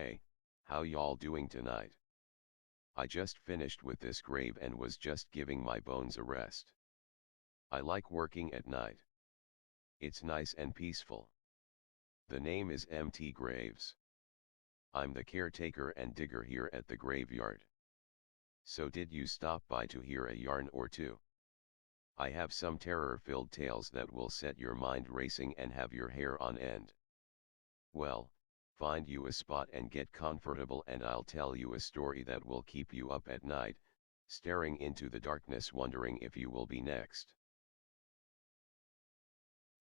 Hey, how y'all doing tonight? I just finished with this grave and was just giving my bones a rest. I like working at night. It's nice and peaceful. The name is MT Graves. I'm the caretaker and digger here at the graveyard. So did you stop by to hear a yarn or two? I have some terror-filled tales that will set your mind racing and have your hair on end. Well, find you a spot and get comfortable and I'll tell you a story that will keep you up at night, staring into the darkness wondering if you will be next.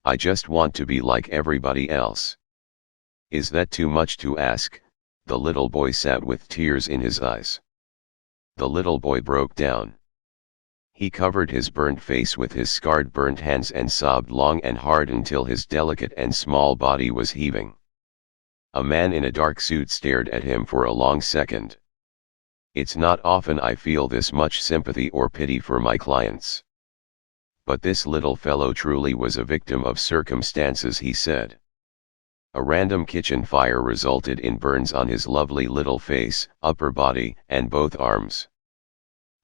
I just want to be like everybody else. Is that too much to ask? The little boy sat with tears in his eyes. The little boy broke down. He covered his burnt face with his scarred burnt hands and sobbed long and hard until his delicate and small body was heaving. A man in a dark suit stared at him for a long second. It's not often I feel this much sympathy or pity for my clients. But this little fellow truly was a victim of circumstances, he said. A random kitchen fire resulted in burns on his lovely little face, upper body, and both arms.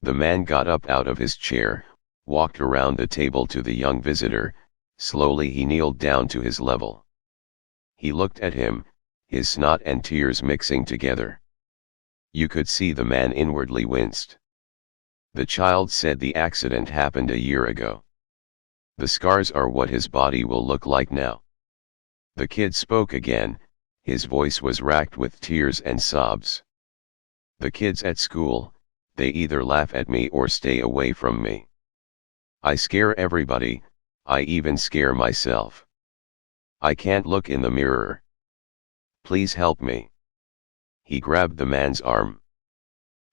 The man got up out of his chair, walked around the table to the young visitor, slowly he kneeled down to his level. He looked at him, his snot and tears mixing together. You could see the man inwardly winced. The child said the accident happened a year ago. The scars are what his body will look like now. The kid spoke again, his voice was racked with tears and sobs. The kids at school, they either laugh at me or stay away from me. I scare everybody, I even scare myself. I can't look in the mirror. Please help me. He grabbed the man's arm.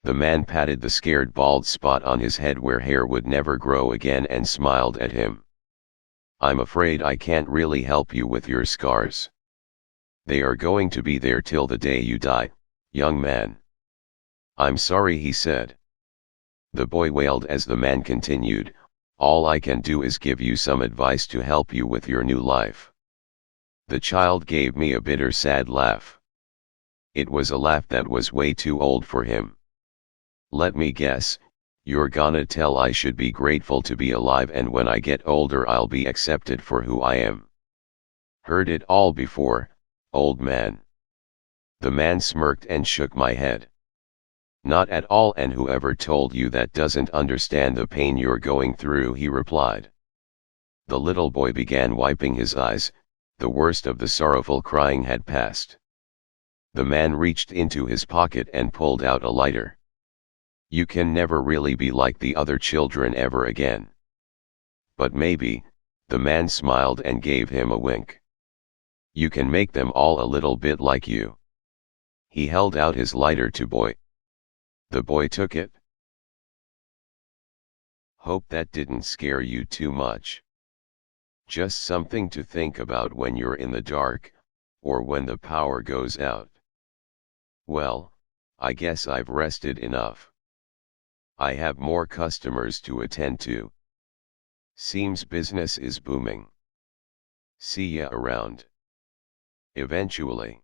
The man patted the scared bald spot on his head where hair would never grow again and smiled at him. I'm afraid I can't really help you with your scars. They are going to be there till the day you die, young man. I'm sorry, he said. The boy wailed as the man continued, all I can do is give you some advice to help you with your new life. The child gave me a bitter, sad laugh. It was a laugh that was way too old for him. Let me guess, you're gonna tell I should be grateful to be alive and when I get older I'll be accepted for who I am. Heard it all before, old man. The man smirked and shook my head. Not at all, and whoever told you that doesn't understand the pain you're going through, he replied. The little boy began wiping his eyes, the worst of the sorrowful crying had passed. The man reached into his pocket and pulled out a lighter. You can never really be like the other children ever again. But maybe, the man smiled and gave him a wink. You can make them all a little bit like you. He held out his lighter to boy. The boy took it. Hope that didn't scare you too much. Just something to think about when you're in the dark, or when the power goes out. Well, I guess I've rested enough. I have more customers to attend to. Seems business is booming. See ya around. Eventually.